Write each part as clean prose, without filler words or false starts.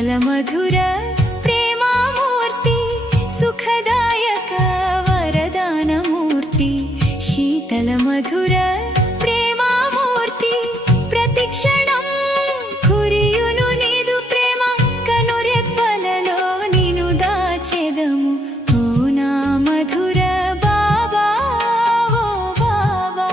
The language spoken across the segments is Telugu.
శీతల మధుర ప్రేమామూర్తి సుఖదాయక వరదానమూర్తి శీతల మధుర ప్రేమామూర్తి ప్రతిక్షణం కురియును నీదు ప్రేమ కనురెప్పలలో నిను దాచెదము ఓ నా మధుర బాబా ఓ బాబా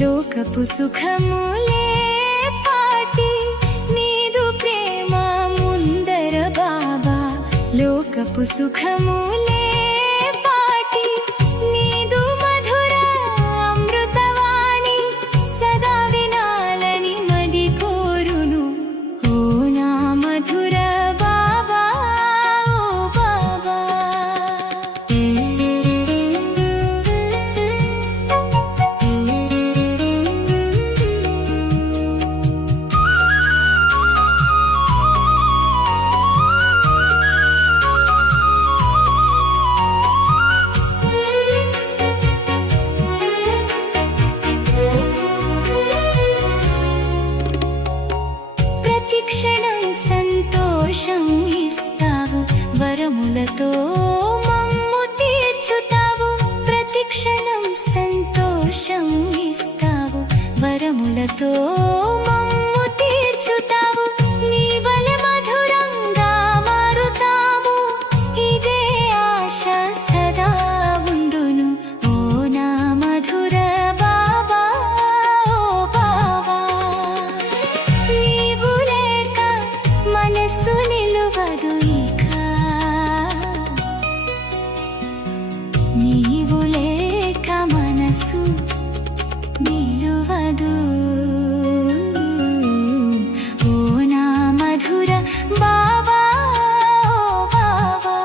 లోకపు సుఖములే పాటి నీదు ప్రేమ ముందర బాబా లోకపు సుఖములే పాటి నీదు మధుర అమృతవాణి సదా వినాలని మది కోరును ఓ నా మధుర బాబా ఓ బాబా వరములతో మమ్ము తీర్చుతావు ప్రతిక్షణం సంతోషం ఇస్తావు వరములతో మమ్ము తీర్చుతావు నీ వల మధురంగా మారుతాము ఇదే ఆశ సదా ఉండును ఓ నా మధుర బాబా ఓ బాబా నీవు లేక మనస్సు నిలువదు నీవు లేక మనసు నిలువదు ఓ నా మధుర బాబా ఓ బాబా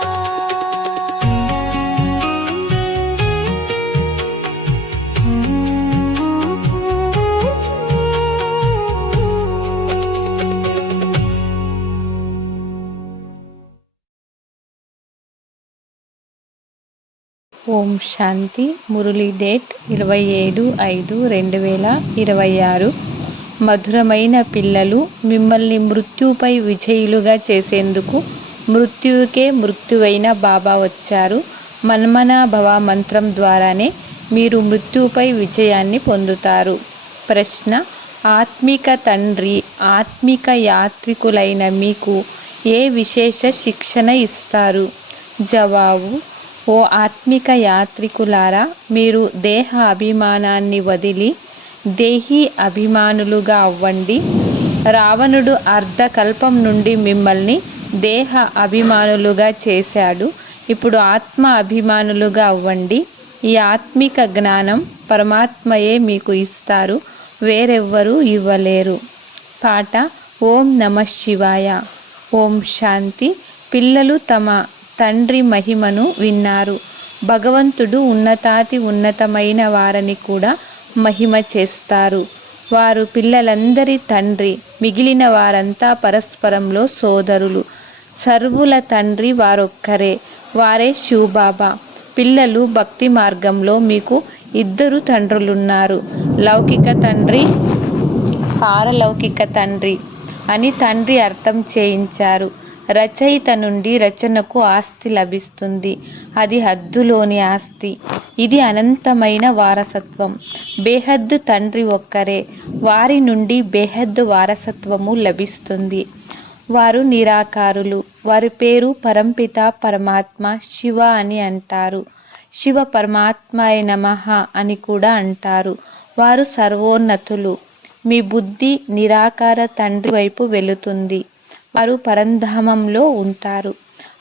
ఓం శాంతి. మురళి డేట్ 27/5/2026. మధురమైన పిల్లలు, మిమ్మల్ని మృత్యుపై విజయులుగా చేసేందుకు మృత్యువుకే మృత్యువైన బాబా వచ్చారు. మన్మనా భవ మంత్రం ద్వారానే మీరు మృత్యుపై విజయాన్ని పొందుతారు. ప్రశ్న: ఆత్మిక తండ్రి ఆత్మిక యాత్రికులైన మీకు ఏ విశేష శిక్షణ ఇస్తారు? జవాబు: ఓ ఆత్మిక యాత్రికులారా, మీరు దేహ అభిమానాన్ని వదిలి దేహీ అభిమానులుగా అవ్వండి. రావణుడు అర్ధకల్పం నుండి మిమ్మల్ని దేహ అభిమానులుగా చేశాడు. ఇప్పుడు ఆత్మ అభిమానులుగా అవ్వండి. ఈ ఆత్మిక జ్ఞానం పరమాత్మయే మీకు ఇస్తారు, వేరెవ్వరూ ఇవ్వలేరు. పాట: ఓం నమః శివాయ. ఓం శాంతి. పిల్లలు తమ తండ్రి మహిమను విన్నారు. భగవంతుడు ఉన్నతాతి ఉన్నతమైన వారని కూడా మహిమ చేస్తారు. వారు పిల్లలందరి తండ్రి, మిగిలిన వారంతా పరస్పరంలో సోదరులు. సర్వుల తండ్రి వారొక్కరే, వారే శివబాబా. పిల్లలు, భక్తి మార్గంలో మీకు 2 తండ్రులున్నారు. లౌకిక తండ్రి, పారలౌకిక తండ్రి అని తండ్రి అర్థం చేయించారు. రచయిత నుండి రచనకు ఆస్తి లభిస్తుంది. అది హద్దులోని ఆస్తి. ఇది అనంతమైన వారసత్వం. బేహద్దు తండ్రి ఒక్కరే, వారి నుండి బేహద్దు వారసత్వము లభిస్తుంది. వారు నిరాకారులు. వారి పేరు పరంపిత పరమాత్మ శివ అని అంటారు. శివ పరమాత్మాయ నమః అని కూడా అంటారు. వారు సర్వోన్నతులు. మీ బుద్ధి నిరాకార తండ్రి వైపు వెళుతుంది. వారు పరంధామంలో ఉంటారు.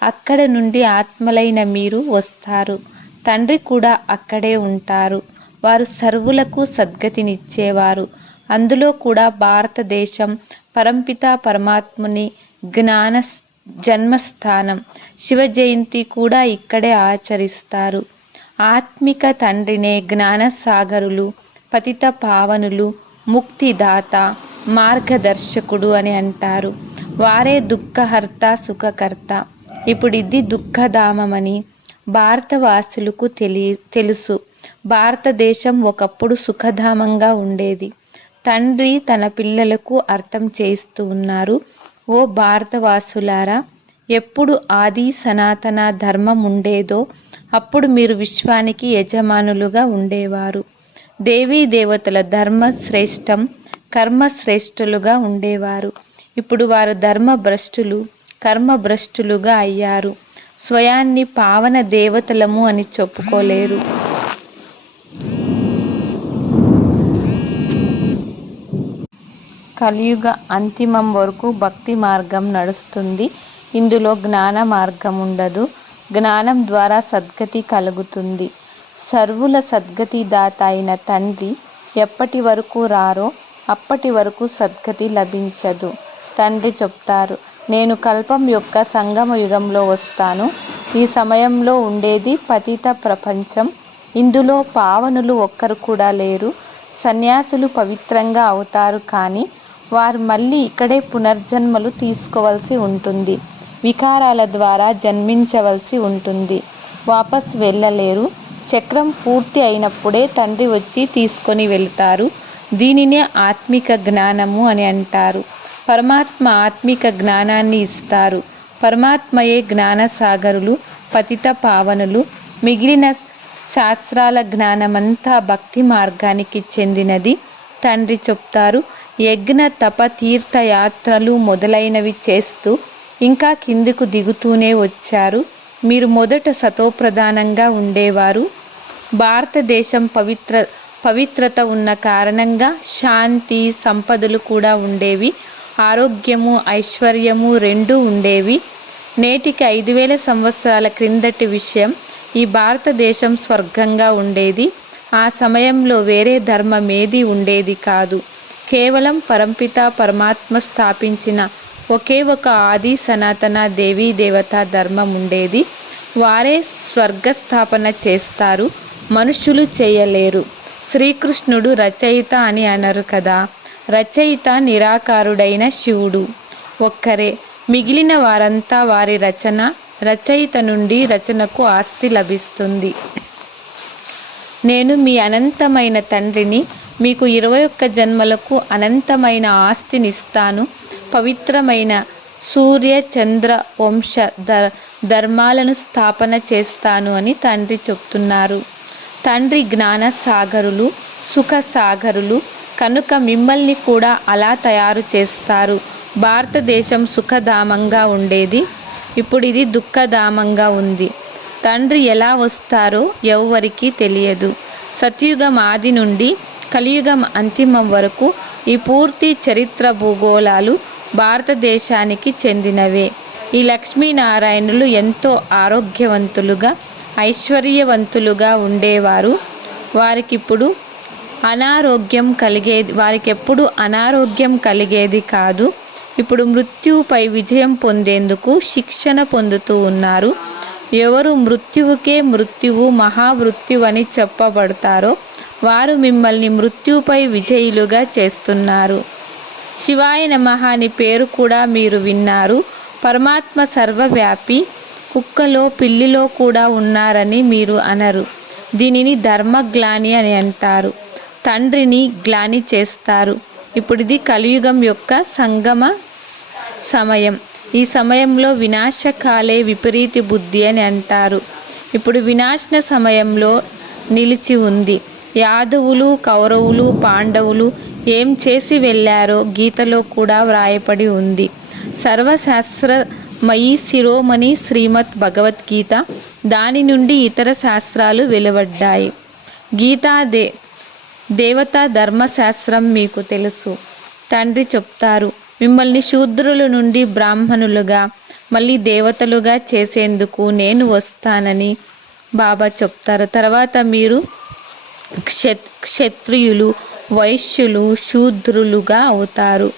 అక్కడ నుండి ఆత్మలైన మీరు వస్తారు. తండ్రి కూడా అక్కడే ఉంటారు. వారు సర్వులకు సద్గతినిచ్చేవారు. అందులో కూడా భారతదేశం పరంపిత పరమాత్ముని జ్ఞాన జన్మస్థానం. శివ జయంతి కూడా ఇక్కడే ఆచరిస్తారు. ఆత్మిక తండ్రినే జ్ఞానసాగరులు, పతిత పావనులు, ముక్తిదాత, మార్గదర్శకుడు అని అంటారు. వారే దుఃఖహర్త, సుఖకర్త. ఇప్పుడు ఇది దుఃఖధామమని భారతవాసులకు తెలుసు. భారతదేశం ఒకప్పుడు సుఖధామంగా ఉండేది. తండ్రి తన పిల్లలకు అర్థం చేస్తూ ఉన్నారు. ఓ భారతవాసులారా, ఎప్పుడు ఆది సనాతన ధర్మం ఉండేదో అప్పుడు మీరు విశ్వానికి యజమానులుగా ఉండేవారు. దేవీ దేవతల ధర్మ శ్రేష్టం, కర్మ శ్రేష్ఠులుగా ఉండేవారు. ఇప్పుడు వారు ధర్మభ్రష్టులు, కర్మభ్రష్టులుగా అయ్యారు. స్వయాన్ని పావన దేవతలము అని చెప్పుకోలేరు. కలియుగ అంతిమం వరకు భక్తి మార్గం నడుస్తుంది. ఇందులో జ్ఞాన మార్గం ఉండదు. జ్ఞానం ద్వారా సద్గతి కలుగుతుంది. సర్వుల సద్గతి దాత అయిన తండ్రి ఎప్పటి వరకు రారో అప్పటి వరకు సద్గతి లభించదు. తండ్రి చెప్తారు, నేను కల్పం యొక్క సంగమ యుగంలో వస్తాను. ఈ సమయంలో ఉండేది పతిత ప్రపంచం. ఇందులో పావనులు ఒక్కరు కూడా లేరు. సన్యాసులు పవిత్రంగా అవుతారు, కానీ వారు మళ్ళీ ఇక్కడే పునర్జన్మలు తీసుకోవలసి ఉంటుంది. వికారాల ద్వారా జన్మించవలసి ఉంటుంది. వాపస్ వెళ్ళలేరు. చక్రం పూర్తి అయినప్పుడే తండ్రి వచ్చి తీసుకొని వెళ్తారు. దీనినే ఆత్మిక జ్ఞానము అని అంటారు. పరమాత్మ ఆత్మిక జ్ఞానాన్ని ఇస్తారు. పరమాత్మయే జ్ఞానసాగరులు, పతిత పావనులు. మిగిలిన శాస్త్రాల జ్ఞానమంతా భక్తి మార్గానికి చెందినది. తండ్రి చెప్తారు, యజ్ఞ తప తీర్థయాత్రలు మొదలైనవి చేస్తూ ఇంకా కిందకు దిగుతూనే వచ్చారు. మీరు మొదట సతోప్రధానంగా ఉండేవారు. భారతదేశం పవిత్రత ఉన్న కారణంగా శాంతి, సంపదలు కూడా ఉండేవి. ఆరోగ్యము, ఐశ్వర్యము రెండూ ఉండేవి. నేటికి 5000 సంవత్సరాల క్రిందటి విషయం. ఈ భారతదేశం స్వర్గంగా ఉండేది. ఆ సమయంలో వేరే ధర్మం ఏది ఉండేది కాదు. కేవలం పరంపిత పరమాత్మ స్థాపించిన ఒకే ఒక ఆది సనాతన దేవీ దేవతా ధర్మం ఉండేది. వారే స్వర్గస్థాపన చేస్తారు, మనుషులు చేయలేరు. శ్రీకృష్ణుడు రచయిత అని అనరు కదా. రచయిత నిరాకారుడైన శివుడు ఒక్కరే. మిగిలిన వారంతా వారి రచయిత నుండి రచనకు ఆస్తి లభిస్తుంది. నేను మీ అనంతమైన తండ్రిని. మీకు 21 జన్మలకు అనంతమైన ఆస్తినిస్తాను. పవిత్రమైన సూర్య చంద్ర వంశ ధర్మాలను స్థాపన చేస్తాను అని తండ్రి చెప్తున్నారు. తండ్రి జ్ఞాన సాగరులు, సుఖ సాగరులు కనుక మిమ్మల్ని కూడా అలా తయారు చేస్తారు. భారతదేశం సుఖధామంగా ఉండేది. ఇప్పుడు ఇది దుఃఖధామంగా ఉంది. తండ్రి ఎలా వస్తారో ఎవ్వరికీ తెలియదు. సత్యుగం ఆది నుండి కలియుగం అంతిమం వరకు ఈ పూర్తి చరిత్ర భూగోళాలు భారతదేశానికి చెందినవే. ఈ లక్ష్మీనారాయణులు ఎంతో ఆరోగ్యవంతులుగా, ఐశ్వర్యవంతులుగా ఉండేవారు. వారికెప్పుడు అనారోగ్యం కలిగేది కాదు. ఇప్పుడు మృత్యువుపై విజయం పొందేందుకు శిక్షణ పొందుతూ ఉన్నారు. ఎవరు మృత్యువుకే మృత్యువు, మహామృత్యువు అని చెప్పబడతారో వారు మిమ్మల్ని మృత్యువుపై విజయులుగా చేస్తున్నారు. శివాయ నమః అని పేరు కూడా మీరు విన్నారు. పరమాత్మ సర్వవ్యాపి. కుక్కలో పిల్లిలో కూడా ఉన్నారని మీరు అనరు. దీనిని ధర్మగ్లాని అని అంటారు. తండ్రిని గ్లాని చేస్తారు. ఇప్పుడు ఇది కలియుగం యొక్క సంగమ సమయం. ఈ సమయంలో వినాశకాలే విపరీత బుద్ధి అని అంటారు. ఇప్పుడు వినాశన సమయంలో నిలిచి ఉంది. యాదవులు, కౌరవులు, పాండవులు ఏం చేసి వెళ్ళారో గీతలో కూడా వ్రాయపడి ఉంది. సర్వశాస్త్రమయీ శిరోమణి శ్రీమద్ భగవద్గీత. దాని నుండి ఇతర శాస్త్రాలు వెలువడ్డాయి. గీతా దేవతా ధర్మశాస్త్రం మీకు తెలుసు. తండ్రి చెప్తారు, మిమ్మల్ని శూద్రుల నుండి బ్రాహ్మణులుగా మళ్ళీ దేవతలుగా చేసేందుకు నేను వస్తానని బాబా చెప్తారు. తర్వాత మీరు క్షత్రియులు, వైశ్యులు, శూద్రులుగా అవుతారు.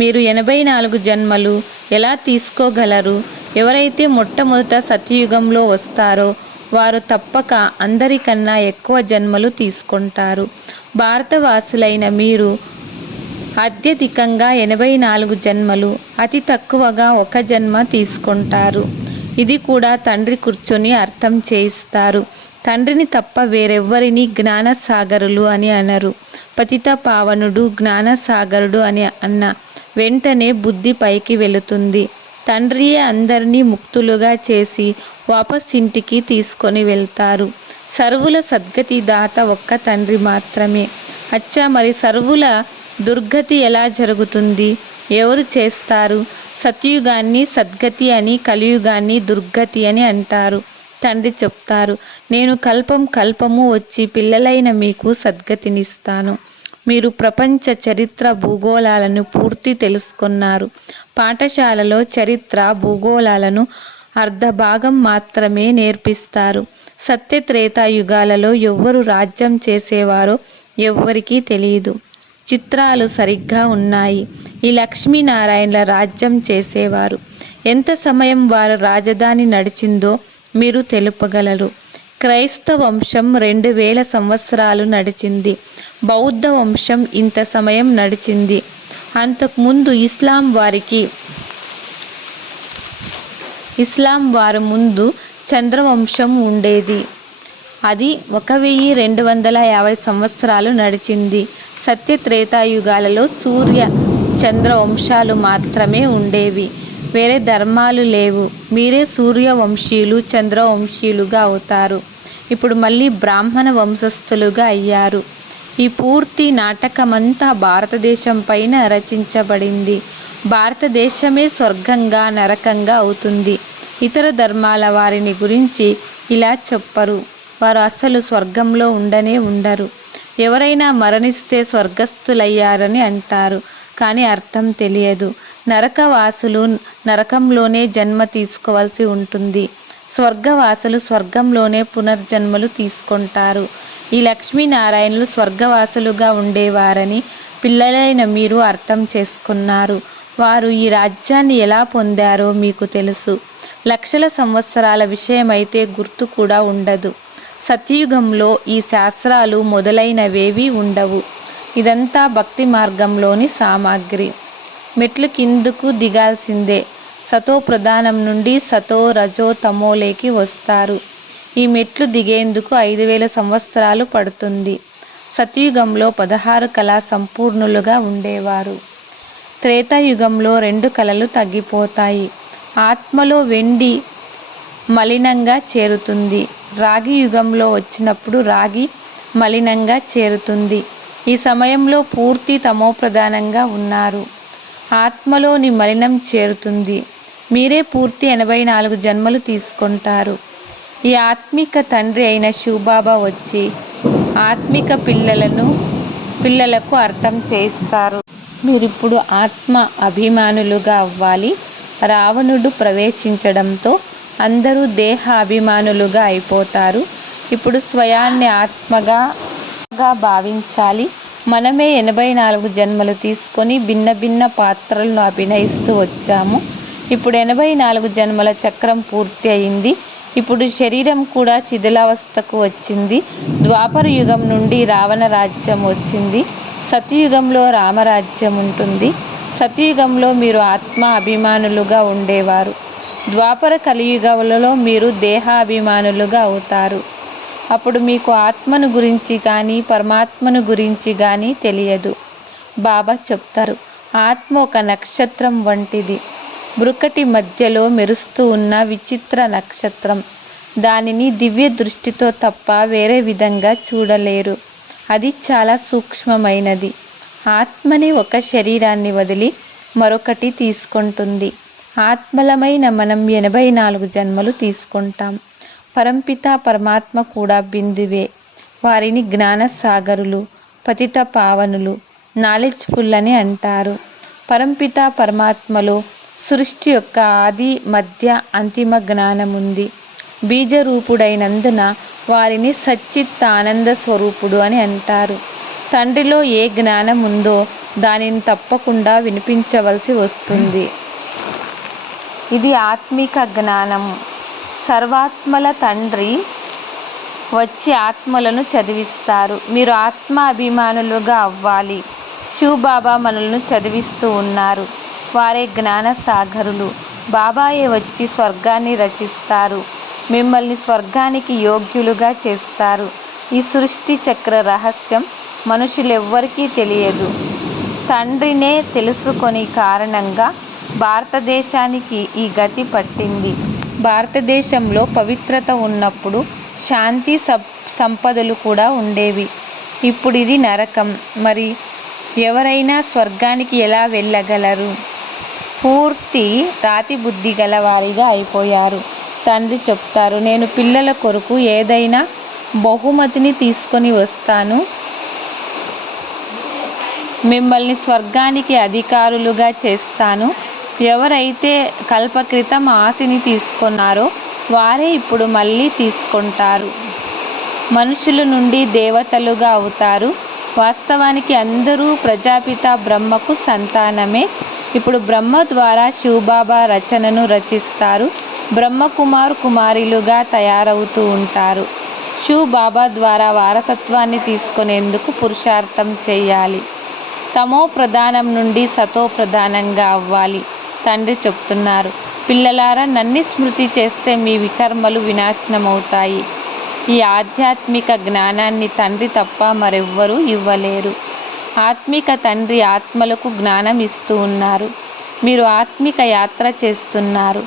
మీరు 84 జన్మలు ఎలా తీసుకోగలరు? ఎవరైతే మొట్టమొదట సత్యయుగంలో వస్తారో వారు తప్పక అందరికన్నా ఎక్కువ జన్మలు తీసుకుంటారు. భారతవాసులైన మీరు అత్యధికంగా 84 జన్మలు, అతి తక్కువగా 1 జన్మ తీసుకుంటారు. ఇది కూడా తండ్రి కూర్చొని అర్థం చేయిస్తారు. తండ్రిని తప్ప వేరెవ్వరిని జ్ఞానసాగరులు అని అనరు. పతిత పావనుడు జ్ఞానసాగరుడు అని అన్న వెంటనే బుద్ధి పైకి వెళుతుంది. తండ్రియే అందరినీ ముక్తులుగా చేసి వాపస్ ఇంటికి తీసుకొని వెళ్తారు. సర్వుల సద్గతి దాత ఒక్క తండ్రి మాత్రమే. అచ్చా, మరి సర్వుల దుర్గతి ఎలా జరుగుతుంది? ఎవరు చేస్తారు? సత్యుగాన్ని సద్గతి అని, కలియుగాన్ని దుర్గతి అని అంటారు. తండ్రి చెప్తారు, నేను కల్పము వచ్చి పిల్లలైన మీకు సద్గతినిస్తాను. మీరు ప్రపంచ చరిత్ర భూగోళాలను పూర్తి తెలుసుకున్నారు. పాఠశాలలో చరిత్ర భూగోళాలను అర్ధభాగం మాత్రమే నేర్పిస్తారు. సత్యత్రేతాయుగాలలో ఎవ్వరు రాజ్యం చేసేవారో ఎవ్వరికీ తెలియదు. చిత్రాలు సరిగ్గా ఉన్నాయి. ఈ లక్ష్మీనారాయణల రాజ్యం చేసేవారు. ఎంత సమయం వారి రాజధాని నడిచిందో మీరు తెలుపగలరు. క్రైస్తవ వంశం 2000 సంవత్సరాలు నడిచింది. బౌద్ధ వంశం ఇంత సమయం నడిచింది. అంతకుముందు ఇస్లాం వారి ముందు చంద్రవంశం ఉండేది. అది 1250 సంవత్సరాలు నడిచింది. సత్యత్రేతాయుగాలలో సూర్య చంద్ర వంశాలు మాత్రమే ఉండేవి. వేరే ధర్మాలు లేవు. మీరే సూర్యవంశీయులు, చంద్రవంశీయులుగా అవుతారు. ఇప్పుడు మళ్ళీ బ్రాహ్మణ వంశస్థులుగా అయ్యారు. ఈ పూర్తి నాటకమంతా భారతదేశం పైన రచించబడింది. భారతదేశమే స్వర్గంగా నరకంగా అవుతుంది. ఇతర ధర్మాల వారిని గురించి ఇలా చెప్పరు. వారు అసలు స్వర్గంలో ఉండరు. ఎవరైనా మరణిస్తే స్వర్గస్థులయ్యారని అంటారు, కానీ అర్థం తెలియదు. నరకవాసులు నరకంలోనే జన్మ తీసుకోవాల్సి ఉంటుంది. స్వర్గవాసులు స్వర్గంలోనే పునర్జన్మలు తీసుకుంటారు. ఈ లక్ష్మీనారాయణులు స్వర్గవాసులుగా ఉండేవారని పిల్లలైన మీరు అర్థం చేసుకున్నారు. వారు ఈ రాజ్యాన్ని ఎలా పొందారో మీకు తెలుసు. లక్షల సంవత్సరాల విషయమైతే గుర్తు కూడా ఉండదు. సత్యయుగంలో ఈ శాస్త్రాలు మొదలైనవేవీ ఉండవు. ఇదంతా భక్తి మార్గంలోని సామాగ్రి. మెట్లు కిందకు దిగాల్సిందే. సతో ప్రధానం నుండి సతో రజో తమోలేకి వస్తారు. ఈ మెట్లు దిగేందుకు 5000 సంవత్సరాలు పడుతుంది. సత్యయుగంలో 16 కళా సంపూర్ణులుగా ఉండేవారు. త్రేతాయుగంలో 2 కళలు తగ్గిపోతాయి. ఆత్మలో వెండి మలినంగా చేరుతుంది. రాగి యుగంలో వచ్చినప్పుడు రాగి మలినంగా చేరుతుంది. ఈ సమయంలో పూర్తి తమోప్రధానంగా ఉన్నారు. ఆత్మలోని మలినం చేరుతుంది. మీరే పూర్తి 84 జన్మలు తీసుకుంటారు. ఈ ఆత్మిక తండ్రి అయిన శివబాబా వచ్చి ఆత్మిక పిల్లలకు అర్థం చేస్తారు. మీరిప్పుడు ఆత్మ అభిమానులుగా అవ్వాలి. రావణుడు ప్రవేశించడంతో అందరూ దేహ అభిమానులుగా అయిపోతారు. ఇప్పుడు స్వయాన్ని ఆత్మగా భావించాలి. మనమే 84 జన్మలు తీసుకొని భిన్న భిన్న పాత్రలను అభినయిస్తూ వచ్చాము. ఇప్పుడు 84 జన్మల చక్రం పూర్తి అయింది. ఇప్పుడు శరీరం కూడా శిథిలావస్థకు వచ్చింది. ద్వాపర యుగం నుండి రావణ రాజ్యం వచ్చింది. సత్యయుగంలో రామరాజ్యం ఉంటుంది. సత్యయుగంలో మీరు ఆత్మ అభిమానులుగా ఉండేవారు. ద్వాపర కలియుగంలో మీరు దేహాభిమానులుగా అవుతారు. అప్పుడు మీకు ఆత్మను గురించి కానీ పరమాత్మను గురించి కానీ తెలియదు. బాబా చెప్తారు, ఆత్మ ఒక నక్షత్రం వంటిది. బ్రుకటి మధ్యలో మెరుస్తూ ఉన్న విచిత్ర నక్షత్రం. దానిని దివ్య దృష్టితో తప్ప వేరే విధంగా చూడలేరు. అది చాలా సూక్ష్మమైనది. ఆత్మని ఒక శరీరాన్ని వదిలి మరొకటి తీసుకుంటుంది. ఆత్మలమైన మనం 84 జన్మలు తీసుకుంటాం. పరంపిత పరమాత్మ కూడా బిందువే. వారిని జ్ఞానసాగరులు, పతిత పావనులు, నాలెడ్జ్ఫుల్ అని అంటారు. పరంపిత పరమాత్మలో సృష్టి యొక్క ఆది మధ్య అంతిమ జ్ఞానం ఉంది. బీజరూపుడైనందున వారిని సచ్చిత్ ఆనంద స్వరూపుడు అని అంటారు. తండ్రిలో ఏ జ్ఞానం ఉందో దానిని తప్పకుండా వినిపించవలసి వస్తుంది. ఇది ఆత్మిక జ్ఞానము. సర్వాత్మల తండ్రి వచ్చి ఆత్మలను చదివిస్తారు. మీరు ఆత్మ అభిమానులుగా అవ్వాలి. శివబాబా మనల్ని చదివిస్తూ ఉన్నారు. వారే జ్ఞాన సాగరులు. బాబాయే వచ్చి స్వర్గాన్ని రచిస్తారు. మిమ్మల్ని స్వర్గానికి యోగ్యులుగా చేస్తారు. ఈ సృష్టి చక్ర రహస్యం మనుషులెవ్వరికీ తెలియదు. తండ్రినే తెలుసుకొని కారణంగా భారతదేశానికి ఈ గతి పట్టింది. భారతదేశంలో పవిత్రత ఉన్నప్పుడు శాంతి సంపదలు కూడా ఉండేవి. ఇప్పుడు ఇది నరకం. మరి ఎవరైనా స్వర్గానికి ఎలా వెళ్ళగలరు? పూర్తి రాతి బుద్ధి గల వారిగా అయిపోయారు. తండ్రి చెప్తారు, నేను పిల్లల కొరకు ఏదైనా బహుమతిని తీసుకొని వస్తాను. మిమ్మల్ని స్వర్గానికి అధికారులుగా చేస్తాను. ఎవరైతే కల్పక్రితం ఆస్తిని తీసుకున్నారో వారే ఇప్పుడు మళ్ళీ తీసుకుంటారు. మనుషుల నుండి దేవతలుగా అవుతారు. వాస్తవానికి అందరూ ప్రజాపిత బ్రహ్మకు సంతానమే. ఇప్పుడు బ్రహ్మ ద్వారా శివబాబా రచనను రచిస్తారు. కుమారులుగా తయారవుతూ ఉంటారు. శివబాబా ద్వారా వారసత్వాన్ని తీసుకునేందుకు పురుషార్థం చేయాలి. తమో ప్రధానం నుండి సతో ప్రధానంగా అవ్వాలి. తండ్రి చెప్తున్నారు, పిల్లలారా, నన్ను స్మృతి చేస్తే మీ వికర్మలు వినాశనమవుతాయి. ఈ ఆధ్యాత్మిక జ్ఞానాన్ని తండ్రి తప్ప మరెవ్వరూ ఇవ్వలేరు. ఆత్మిక తండ్రి ఆత్మలకు జ్ఞానం ఇస్తూ ఉన్నారు. మీరు ఆత్మిక యాత్ర చేస్తున్నారు.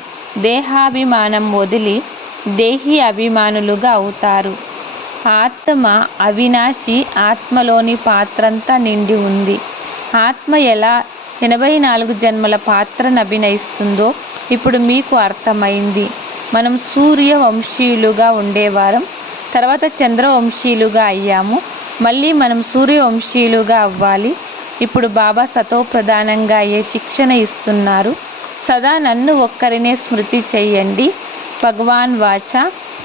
దేహాభిమానం వదిలి దేహి అభిమానులుగా అవుతారు. ఆత్మ అవినాశి. ఆత్మలోని పాత్రంతా నిండి ఉంది. ఆత్మ ఎలా 84 జన్మల పాత్రను అభినయిస్తుందో ఇప్పుడు మీకు అర్థమైంది. మనం సూర్యవంశీయులుగా ఉండేవారం, తర్వాత చంద్రవంశీయులుగా అయ్యాము. మళ్ళీ మనం సూర్యవంశీయులుగా అవ్వాలి. ఇప్పుడు బాబా సతో ప్రధానంగా అయ్యే శిక్షణ ఇస్తున్నారు. సదా నన్ను ఒక్కరినే స్మృతి చెయ్యండి. భగవాన్ వాచ.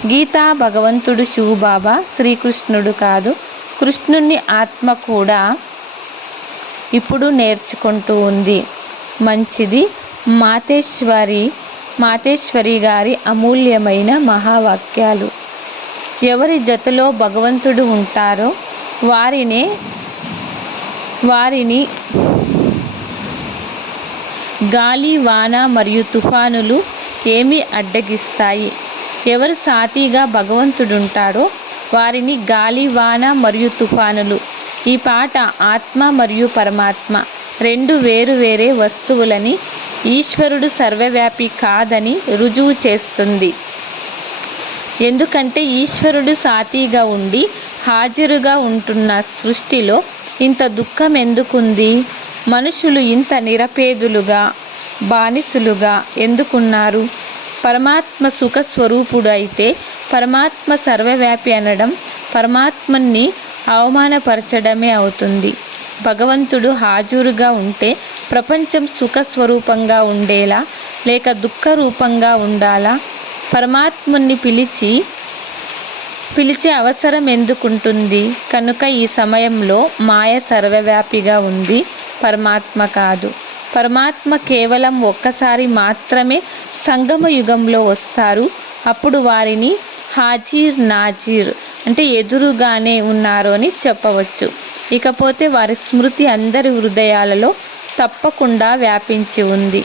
గీతా భగవంతుడు శివబాబా, శ్రీకృష్ణుడు కాదు. కృష్ణుని ఆత్మ కూడా ఇప్పుడు నేర్చుకుంటూ ఉంది. మంచిది. మాతేశ్వరి గారి అమూల్యమైన మహావాక్యాలు. ఎవరి జతలో భగవంతుడు ఉంటారో వారిని గాలి, వాన మరియు తుఫానులు ఏమి అడ్డగిస్తాయి? ఎవరు సాతిగా భగవంతుడుంటారో వారిని గాలి, వాన మరియు తుఫానులు. ఈ పాట ఆత్మ మరియు పరమాత్మ రెండు వేరు వేరే వస్తువులని, ఈశ్వరుడు సర్వవ్యాపి కాదని రుజువు చేస్తుంది. ఎందుకంటే ఈశ్వరుడు సాతిగా ఉండి హాజరుగా ఉంటున్న సృష్టిలో ఇంత దుఃఖం ఎందుకుంది? మనుషులు ఇంత నిరపేదులుగా, బానిసులుగా ఎందుకున్నారు? పరమాత్మ సుఖ స్వరూపుడు అయితే పరమాత్మ సర్వవ్యాపి అనడం పరమాత్మని అవమానపరచడమే అవుతుంది. భగవంతుడు హాజరుగా ఉంటే ప్రపంచం సుఖ స్వరూపంగా ఉండేలా లేక దుఃఖ రూపంగా ఉండాలా? పరమాత్ముని పిలిచే అవసరం ఎందుకుంటుంది? కనుక ఈ సమయంలో మాయ సర్వవ్యాపిగా ఉంది, పరమాత్మ కాదు. పరమాత్మ కేవలం ఒక్కసారి మాత్రమే సంగమ యుగంలో వస్తారు. అప్పుడు వారిని హాజీర్ నాజీర్ అంటే ఎదురుగానే ఉన్నారు అని చెప్పవచ్చు. ఇకపోతే వారి స్మృతి అందరి హృదయాలలో తప్పకుండా వ్యాపించి ఉంది.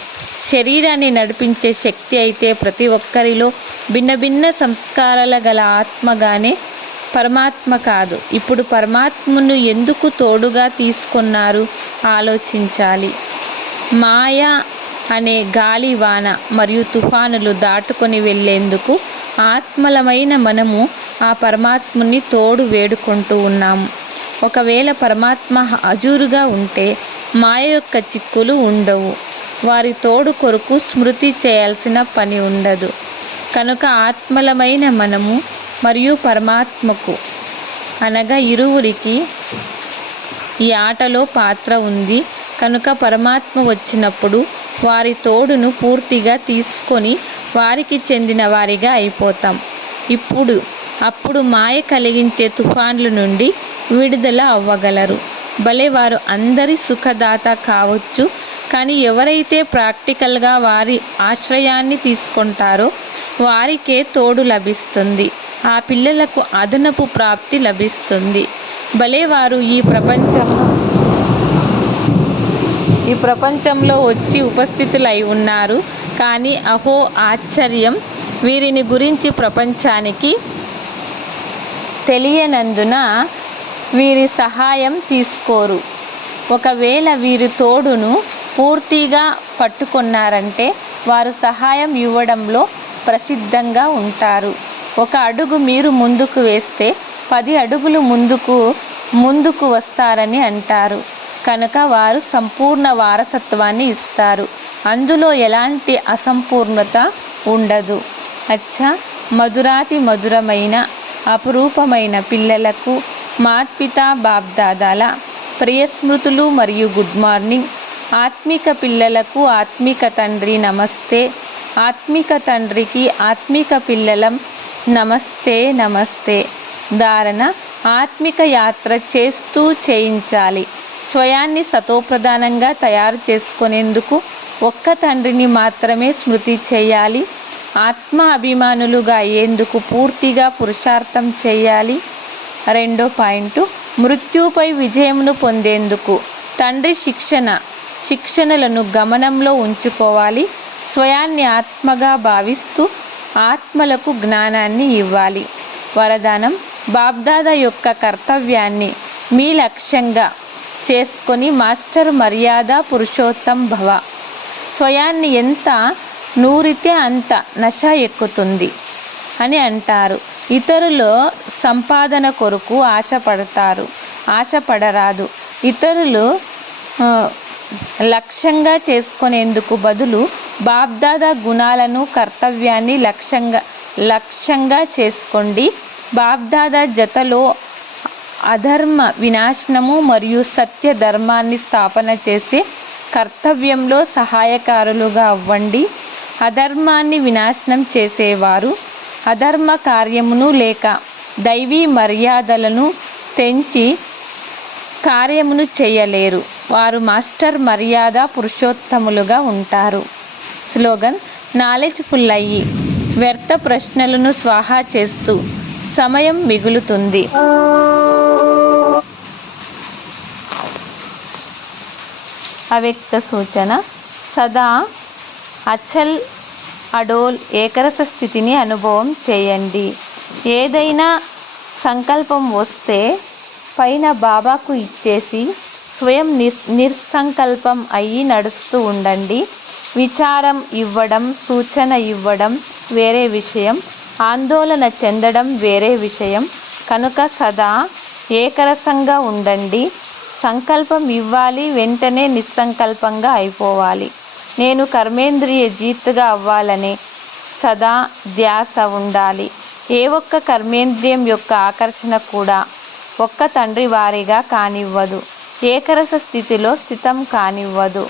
శరీరాన్ని నడిపించే శక్తి అయితే ప్రతి ఒక్కరిలో భిన్న భిన్న సంస్కారాల గల ఆత్మగానే, పరమాత్మ కాదు. ఇప్పుడు పరమాత్మను ఎందుకు తోడుగా తీసుకున్నారు ఆలోచించాలి. మాయ అనే గాలి, వాన మరియు తుఫానులు దాటుకొని వెళ్ళేందుకు ఆత్మలమైన మనము ఆ పరమాత్ముని తోడు వేడుకుంటూ ఉన్నాము. ఒకవేళ పరమాత్మ హజూరుగా ఉంటే మాయ యొక్క చిక్కులు ఉండవు. వారి తోడు కొరకు స్మృతి చేయాల్సిన పని ఉండదు. కనుక ఆత్మలమైన మనము మరియు పరమాత్మకు అనగా ఇరువురికి ఈ ఆటలో పాత్ర ఉంది. కనుక పరమాత్మ వచ్చినప్పుడు వారి తోడును పూర్తిగా తీసుకొని వారికి చెందిన వారిగా అయిపోతాం. ఇప్పుడు అప్పుడు మాయ కలిగించే తుఫాన్ల నుండి విడుదల అవ్వగలరు. భలే వారు అందరి సుఖదాత కావచ్చు, కానీ ఎవరైతే ప్రాక్టికల్గా వారి ఆశ్రయాన్ని తీసుకుంటారో వారికే తోడు లభిస్తుంది. ఆ పిల్లలకు అదనపు ప్రాప్తి లభిస్తుంది. భలే వారు ఈ ప్రపంచంలో వచ్చి ఉపస్థితులై ఉన్నారు. కానీ అహో ఆశ్చర్యం, వీరిని గురించి ప్రపంచానికి తెలియనందున వీరి సహాయం తీసుకోరు. ఒకవేళ వీరి తోడును పూర్తిగా పట్టుకున్నారంటే వారు సహాయం ఇవ్వడంలో ప్రసిద్ధంగా ఉంటారు. ఒక అడుగు మీరు ముందుకు వేస్తే 10 అడుగులు ముందుకు వస్తారని అంటారు. కనుక వారు సంపూర్ణ వారసత్వాన్ని ఇస్తారు. అందులో ఎలాంటి అసంపూర్ణత ఉండదు. అచ్చా, మధురాతి మధురమైన అపురూపమైన పిల్లలకు మాత్పితా బాప్దాదాల ప్రియస్మృతులు మరియు గుడ్ మార్నింగ్. ఆత్మిక పిల్లలకు ఆత్మిక తండ్రి నమస్తే. ఆత్మిక తండ్రికి ఆత్మిక పిల్లలం నమస్తే నమస్తే. ధారణ: ఆత్మిక యాత్ర చేస్తూ చేయించాలి. స్వయాన్ని సతోప్రధానంగా తయారు చేసుకునేందుకు ఒక్క తండ్రిని మాత్రమే స్మృతి చేయాలి. ఆత్మ అభిమానులుగా అయ్యేందుకు పూర్తిగా పురుషార్థం చేయాలి. 2వ పాయింట్, మృత్యుపై విజయమును పొందేందుకు తండ్రి శిక్షణలను గమనంలో ఉంచుకోవాలి. స్వయాన్ని ఆత్మగా భావిస్తూ ఆత్మలకు జ్ఞానాన్ని ఇవ్వాలి. వరదానం: బాప్దాదా యొక్క కర్తవ్యాన్ని మీ లక్ష్యంగా చేసుకొని మాస్టర్ మర్యాద పురుషోత్తం భవ. స్వయాన్ని ఎంత నూరితే అంత నశ ఎక్కుతుంది అని అంటారు. ఇతరుల సంపాదన కొరకు ఆశపడరాదు. ఇతరులు లక్ష్యంగా చేసుకునేందుకు బదులు బాప్దాదా గుణాలను కర్తవ్యాన్ని లక్ష్యంగా చేసుకోండి. బాప్దాదా జతలో అధర్మ వినాశనము మరియు సత్య ధర్మాన్ని స్థాపన చేసే కర్తవ్యంలో సహాయకారులుగా అవ్వండి. అధర్మాన్ని వినాశనం చేసేవారు అధర్మ కార్యమును లేక దైవీ మర్యాదలను తెంచి కార్యమును చేయలేరు. వారు మాస్టర్ మర్యాద పురుషోత్తములుగా ఉంటారు. స్లోగన్: నాలెడ్జ్ఫుల్ అయ్యి వ్యర్థ ప్రశ్నలను స్వాహా చేస్తూ సమయం మిగులుతుంది. అవ్యక్త సూచన: సదా అచల్ అడోల్ ఏకరస స్థితిని అనుభవం చేయండి. ఏదైనా సంకల్పం వస్తే పైన బాబాకు ఇచ్చేసి స్వయం నిస్సంకల్పం అయ్యి నడుస్తూ ఉండండి. విచారం ఇవ్వడం, సూచన ఇవ్వడం వేరే విషయం, ఆందోళన చెందడం వేరే విషయం. కనుక సదా ఏకరసంగా ఉండండి. సంకల్పం ఇవ్వాలి, వెంటనే నిస్సంకల్పంగా అయిపోవాలి. నేను కర్మేంద్రియ జీత్గా అవ్వాలనే సదా ధ్యాస ఉండాలి. ఏ ఒక్క కర్మేంద్రియం యొక్క ఆకర్షణ కూడా ఒక్క తండ్రి వారిగా కానివ్వదు, ఏకరస స్థితిలో స్థితం కానివ్వదు.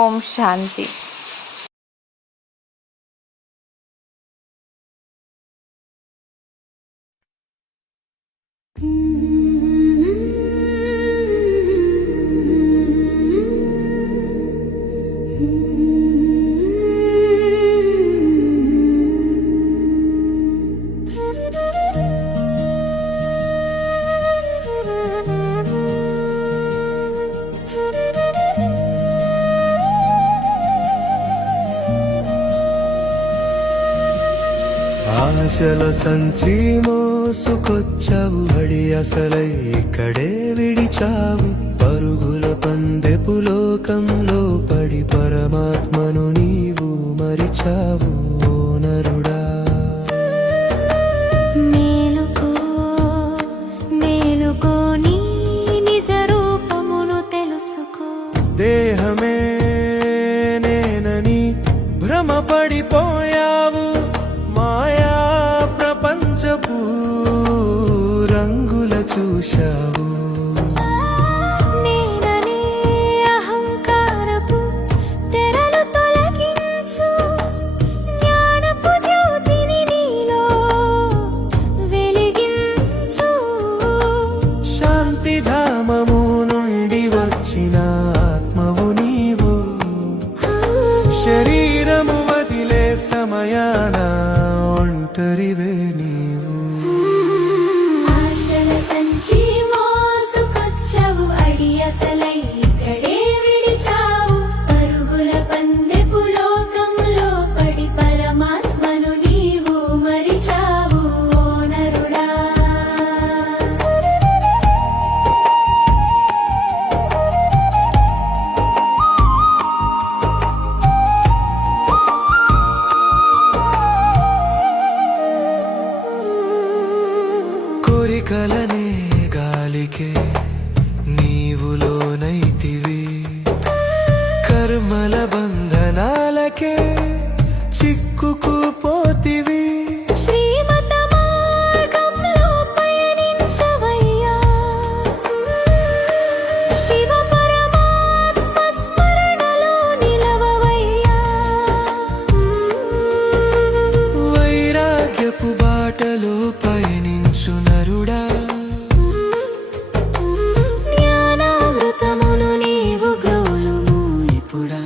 ఓం శాంతి. ఆశల సంచి మోసుకొచ్చావు, అడి అసలై ఇక్కడే విడిచావు. పరుగుల పందెపు లోకంలో పడి పరమాత్మను నీవు మరిచావు. ఓ నరుడా, మేలుకో మేలుకో, నీ నిజ రూపమును తెలుసుకో. దేహమే నేనని భ్రమపడిపోయావు. మాయా ప్రపంచపు రంగుల చూశావు. నేననే అహంకారపు తెరలు తొలగించు. జ్ఞానపు జ్యోతిని నీలో వెలిగించు. కోరికలనే గాలికే నీవులోనైతివి కర్మల బంధనాలకే చిక్కుకుపోతివి శ్రీమత మార్గంలో పయనించవయ్యా శివ పరమాత్మ స్మరణలో నిలవవయ్యా వైరాగ్యపు బాటలో పయనించు నరుడా జ్ఞానామృతమును నీవు గ్రోలుము ఇప్పుడా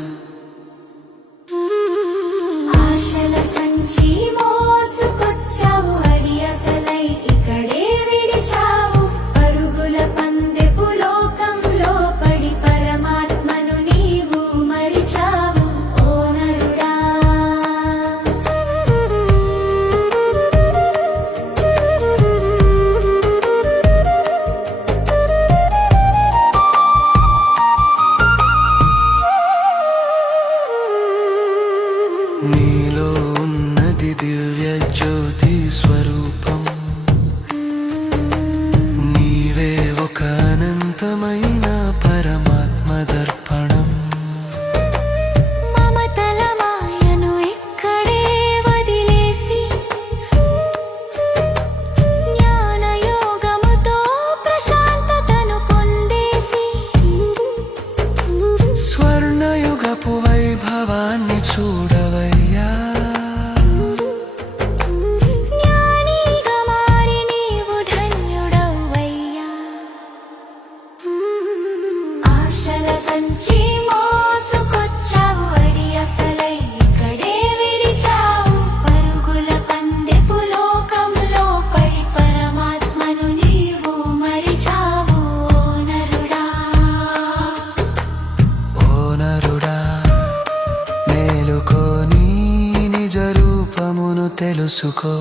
ఆశల సంచి మోసుకొచ్చావు అడి అసలై ఇక్కడే విడిచావు పరుగుల పందెపు లోకంలో పడి పరమాత్మను నీవు మరిచావు ఓ నరుడా నీలో ఉన్నది దివ్య జ్యోతి స్వరూపం నీవే ఒక అనంతమైన పరమాత్మ దర్పణం మమతల మాయను ఇక్కడే వదిలేసి జ్ఞానయోగముతో ప్రశాంతతను పొందేసి స్వర్ణయుగపు వైభవాన్ని చూడవయ్యా జ్ఞానిగా మారి నీవు ధన్యుడవయ్యా ఆశల సంచి మోసుకొచ్చావు అడి అసలై ఇక్కడే విడిచావు పరుగుల పందెపు లోకంలో పడి పరమాత్మను నీవు మరిచావు ఓ నరుడా ఓ నరుడా మేలుకో నీ నిజ రూపమును తెలుసుకో